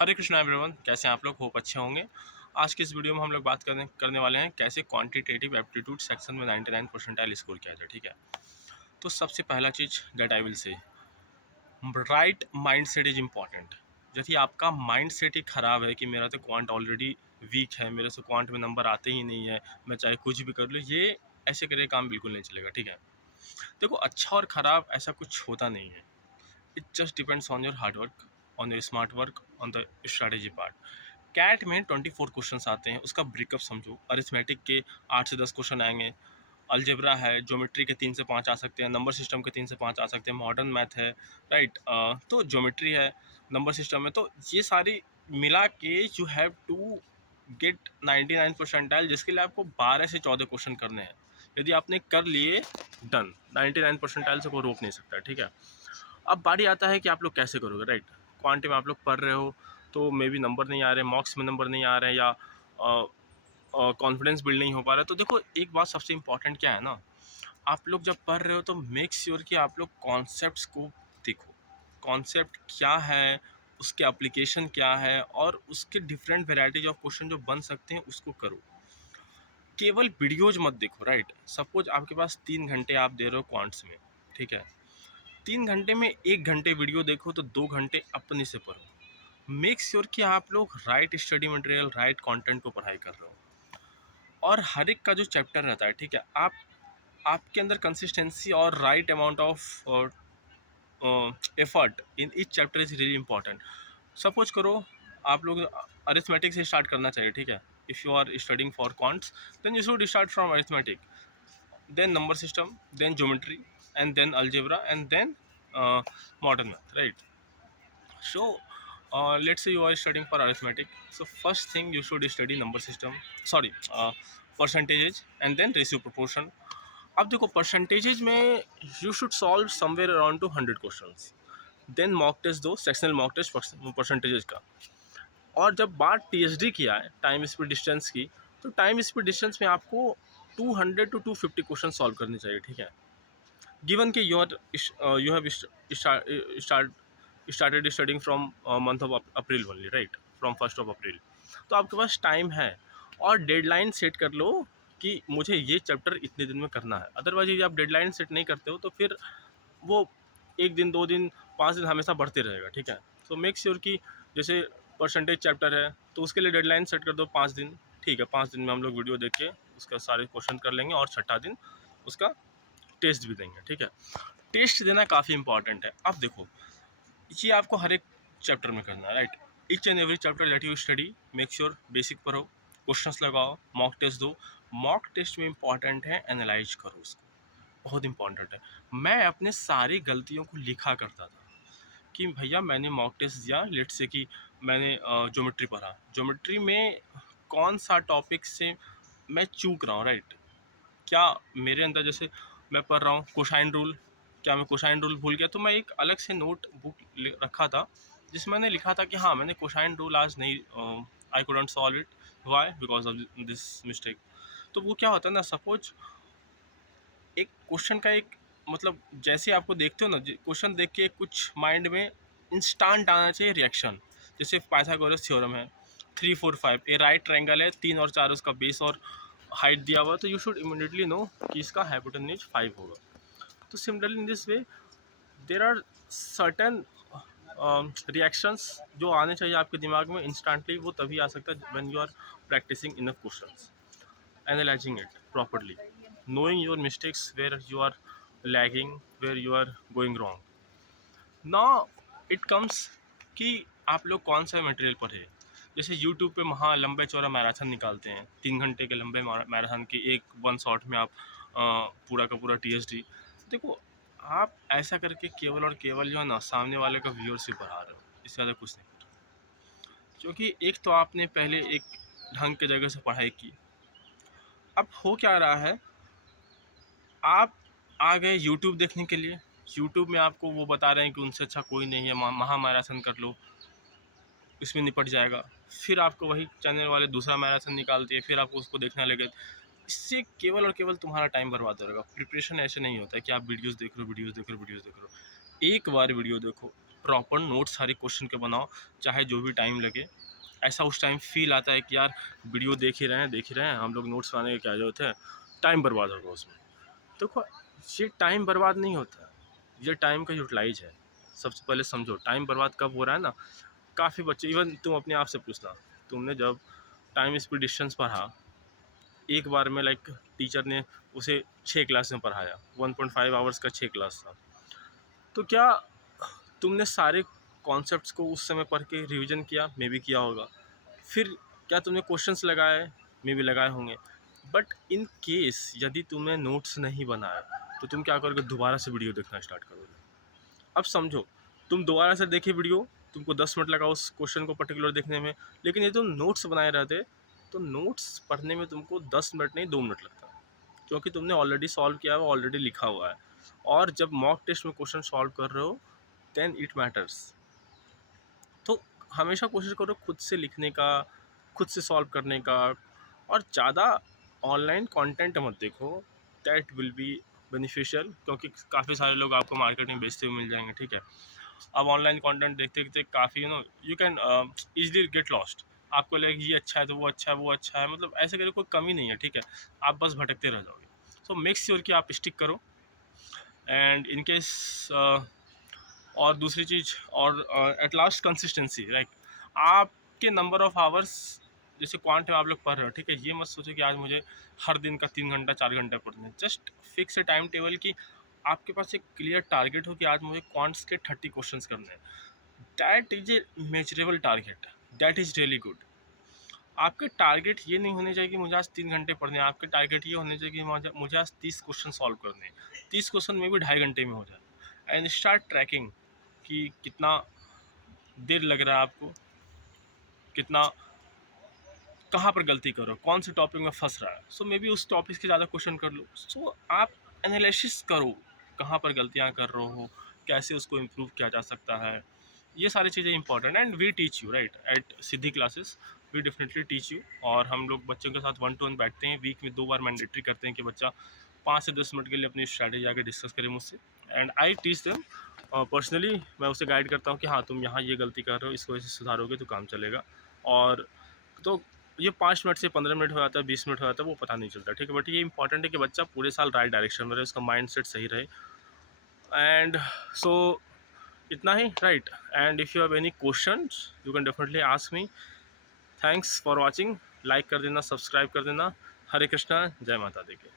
हरे Krishna everyone, कैसे हैं आप लोग? होप अच्छे होंगे। आज की इस वीडियो में हम लोग बात करने वाले हैं कैसे क्वांटिटेटिव एप्टीट्यूड सेक्शन में 99 परसेंटाइल स्कोर किया जाए। ठीक है, तो सबसे पहला चीज़ that I will say, right mindset is important. यदि आपका माइंड सेट ही ख़राब है कि मेरा तो क्वांट ऑलरेडी वीक है, मेरे से क्वांट में नंबर आते ही नहीं है, मैं चाहे कुछ भी कर लूँ, ये ऐसे करे काम बिल्कुल नहीं चलेगा। ठीक है, देखो, अच्छा और ख़राब ऐसा कुछ होता नहीं है। It just depends on your hard work, on your smart work, on the strategy part. CAT में 24 क्वेश्चंस आते हैं, उसका ब्रेकअप समझो। अरिथमेटिक के 8 से 10 क्वेश्चन आएंगे, अलजेब्रा है, ज्योमेट्री के 3 से 5 आ सकते हैं, नंबर सिस्टम के 3 से 5 आ सकते हैं, मॉडर्न मैथ है, राइट। तो ज्योमेट्री है, नंबर सिस्टम है, तो ये सारी मिला के you have to get 99 percentile, जिसके लिए आपको 12 से 14 क्वेश्चन करने हैं। यदि आपने कर लिए, डन, 99 परसेंटाइल से कोई रोक नहीं सकता। ठीक है, अब बारी आता है कि आप लोग कैसे करोगे, राइट। क्वांटी में आप लोग पढ़ रहे हो तो मे बी नंबर नहीं आ रहे, मॉक्स में नंबर नहीं आ रहे हैं, या कॉन्फिडेंस बिल्ड नहीं हो पा रहा है। तो देखो, एक बात सबसे इंपॉर्टेंट क्या है ना, आप लोग जब पढ़ रहे हो तो मेक श्योर कि आप लोग कॉन्सेप्ट्स को देखो। कॉन्सेप्ट क्या है, उसके एप्लीकेशन क्या है, और उसके डिफरेंट वेराइटीज ऑफ क्वेश्चन जो बन सकते हैं उसको करो। केवल वीडियोज मत देखो, राइट। सपोज आपके पास 3 घंटे आप दे रहे हो क्वांट्स में, ठीक है। 3 घंटे में 1 घंटे वीडियो देखो तो 2 घंटे अपने से पढ़ो। मेक श्योर कि आप लोग right study material, right content को पढ़ाई कर रहे हो। और हर एक का जो चैप्टर रहता है, ठीक है, आपके अंदर कंसिस्टेंसी और right amount of effort in each chapter is really important. Suppose करो आप लोग अरिथमेटिक से स्टार्ट करना चाहिए, ठीक है। If you are studying for quants, then you should start from arithmetic, then number system, then geometry, and then algebra, and then modern math, right? So let's say you are studying for arithmetic, so first thing you should study number system, sorry, percentages, and then ratio proportion. अब देखो, percentages में you should solve somewhere around two 100 questions, then mock test दो, sectional mock test percentages का। और जब बात TSD की आए, टाइम स्पीड डिस्टेंस की, तो टाइम स्पीड डिस्टेंस में आपको 200 टू 250 क्वेश्चन सॉल्व करने चाहिए, ठीक है। गिवन कि you have started studying from month of April only, right, from 1st of April, तो आपके पास टाइम है। और डेडलाइन सेट कर लो कि मुझे ये चैप्टर इतने दिन में करना है। अदरवाइज यदि आप डेडलाइन सेट नहीं करते हो तो फिर वो 1 दिन, 2 दिन, 5 दिन हमेशा बढ़ते रहेगा, ठीक है। तो मेक श्योर कि जैसे परसेंटेज चैप्टर है तो उसके लिए डेडलाइन सेट कर दो 5 दिन, ठीक है। 5 दिन में हम लोग वीडियो देख के उसका सारे क्वेश्चन कर लेंगे, और छठा दिन उसका टेस्ट भी देंगे, ठीक है। टेस्ट देना काफ़ी इंपॉर्टेंट है। अब देखो, ये आपको हर एक चैप्टर में करना है, right. Each and every chapter that you study, make sure basic पढ़ो, क्वेश्चंस लगाओ, मॉक टेस्ट दो। मॉक टेस्ट में इंपॉर्टेंट है एनालाइज करो उसको, बहुत इंपॉर्टेंट है। मैं अपने सारी गलतियों को लिखा करता था कि भैया मैंने मॉक टेस्ट दिया, लेट्स से कि मैंने ज्योमेट्री पढ़ा, ज्योमेट्री में कौन सा टॉपिक से मैं चूक रहा हूँ, राइट। क्या मेरे अंदर, जैसे मैं पढ़ रहा हूँ कोसाइन रूल, क्या मैं कोसाइन रूल भूल गया, तो मैं एक अलग से नोट बुक रखा था जिसमें मैंने लिखा था कि हाँ, मैंने कोसाइन रूल आज नहीं, I couldn't solve it, why, because of this mistake. तो वो क्या होता है ना, सपोज एक क्वेश्चन का एक मतलब, जैसे आपको देखते हो ना, क्वेश्चन देख के कुछ माइंड में इंस्टेंट आना चाहिए रिएक्शन। जैसे पाइथागोरस थ्योरम है, 3 4 5, ए राइट ट्रायंगल है, 3 और 4 उसका बेस और हाइट दिया हुआ, तो यू शुड इमीडिएटली नो कि इसका हाइपोटेन्यूज 5 होगा। तो similarly in this way there are certain reactions जो आने चाहिए आपके दिमाग में इंस्टेंटली, वो तभी आ सकता है when you are practising enough questions, analyzing it properly, knowing your mistakes, where you are lagging, where you are going wrong. Now it comes कि आप लोग कौन सा मटेरियल पढ़े। जैसे यूट्यूब पे महा लंबे चौड़ा मैराथन निकालते हैं, 3 घंटे के लंबे मैराथन के एक वन शॉट में आप पूरा का पूरा टीएसडी। देखो, आप ऐसा करके केवल और केवल जो है ना, सामने वाले का व्यूअरशिप बढ़ा रहे हो, इससे ज़्यादा कुछ नहीं कर रहे। क्योंकि एक तो आपने पहले एक ढंग के जगह से पढ़ाई की, अब हो क्या रहा है, आप आ गए यूट्यूब देखने के लिए। यूट्यूब में आपको वो बता रहे हैं कि उनसे अच्छा कोई नहीं है, महा मैराथन कर लो, इसमें निपट जाएगा। फिर आपको वही चैनल वाले दूसरा मैराथन निकालते हैं, फिर आपको उसको देखने लगे। इससे केवल और केवल तुम्हारा टाइम बर्बाद हो रहेगा। प्रिपरेशन ऐसे नहीं होता है कि आप वीडियोस देख रहे हो, वीडियोस देख रहे हो, वीडियोस देख रहे हो। एक बार वीडियो देखो, प्रॉपर नोट्स सारे क्वेश्चन के बनाओ, चाहे जो भी टाइम लगे। ऐसा उस टाइम फील आता है कि यार वीडियो देख ही रहे हैं हम लोग, नोट्स बनाने की क्या जरूरत है, टाइम बर्बाद होगा उसमें। देखो ये टाइम बर्बाद नहीं होता, ये टाइम का यूटिलाइज है। सबसे पहले समझो टाइम बर्बाद कब हो रहा है ना। काफ़ी बच्चे, इवन तुम अपने आप से पूछना, तुमने जब टाइम स्पीड डिस्टेंस पढ़ा एक बार में, लाइक टीचर ने उसे 6 क्लास में पढ़ाया, 1.5 आवर्स का 6 क्लास था, तो क्या तुमने सारे कॉन्सेप्ट्स को उस समय पढ़ के रिवीजन किया? मे बी किया होगा। फिर क्या तुमने क्वेश्चंस लगाए? मे बी लगाए होंगे। बट इन केस यदि तुमने नोट्स नहीं बनाए तो तुम क्या करोगे? दोबारा से वीडियो देखना स्टार्ट करोगे। अब समझो, तुम दोबारा से देखे वीडियो, तुमको 10 मिनट लगा उस क्वेश्चन को पर्टिकुलर देखने में, लेकिन ये तुम नोट्स बनाए रहते तो नोट्स पढ़ने में तुमको 10 मिनट नहीं 2 मिनट लगता, क्योंकि तुमने ऑलरेडी सॉल्व किया है, ऑलरेडी लिखा हुआ है। और जब मॉक टेस्ट में क्वेश्चन सॉल्व कर रहे हो देन इट मैटर्स। तो हमेशा कोशिश करो खुद से लिखने का, खुद से सॉल्व करने का, और ज़्यादा ऑनलाइन कंटेंट मत देखो, दैट विल बी बेनिफिशियल, क्योंकि काफ़ी सारे लोग आपको मार्केट में बेचते हुए मिल जाएंगे, ठीक है। अब ऑनलाइन कंटेंट देखते देखते काफ़ी you can easily get lost. आपको लगेगा ये अच्छा है तो वो अच्छा है, वो अच्छा है, मतलब ऐसे करके कोई कमी नहीं है, ठीक है। आप बस भटकते रह जाओगे। सो मेक श्योर कि आप स्टिक करो। एंड इन केस और दूसरी चीज़, और एट लास्ट कंसिस्टेंसी, लाइक आपके नंबर ऑफ आवर्स, जैसे क्वांट में आप लोग पढ़ रहे हो, ठीक है, ये मत सोचो कि आज मुझे हर दिन का 3 घंटा 4 घंटा पढ़ना है। Just fix a time table कि आपके पास एक क्लियर टारगेट हो कि आज मुझे क्वांट्स के 30 क्वेश्चंस करने हैं। That is a measurable target, that is really good. आपके टारगेट ये नहीं होने चाहिए कि मुझे आज 3 घंटे पढ़ने हैं, आपके टारगेट ये होने चाहिए कि मुझे आज 30 क्वेश्चन सॉल्व करने हैं। 30 क्वेश्चन में भी 2.5 घंटे में हो जाए। एंड स्टार्ट ट्रैकिंग कि कितना देर लग रहा है आपको, कितना, कहाँ पर गलती करो, कौन से टॉपिक में फंस रहा है। सो मे बी उस टॉपिक के ज़्यादा क्वेश्चन कर लो। सो आप एनालिसिस करो कहाँ पर गलतियाँ कर रहे हो, कैसे उसको इम्प्रूव किया जा सकता है। ये सारी चीज़ें important, and we teach you right at Siddhi classes, we definitely teach you. और हम लोग बच्चों के साथ 1-to-1 बैठते हैं, वीक में 2 बार मैंडेटरी करते हैं कि बच्चा 5 से 10 मिनट के लिए अपनी स्ट्रैटेजी आगे डिस्कस करे मुझसे, and I teach them personally. मैं उसे गाइड करता हूँ कि हाँ तुम यहाँ ये गलती कर रहे हो, इसको ऐसे सुधारोगे तो काम चलेगा। और तो ये 5 मिनट से 15 मिनट हो जाता है, 20 मिनट हो जाता है, वो पता नहीं चलता, ठीक है। बट ये इंपॉर्टेंट है कि बच्चा पूरे साल राइट डायरेक्शन में रहे, उसका माइंड सेट सही रहे। एंड सो इतना ही, right. And if you have any questions you can definitely ask me. Thanks for watching. Like कर देना, सब्सक्राइब कर देना। हरे कृष्णा, जय माता दी की।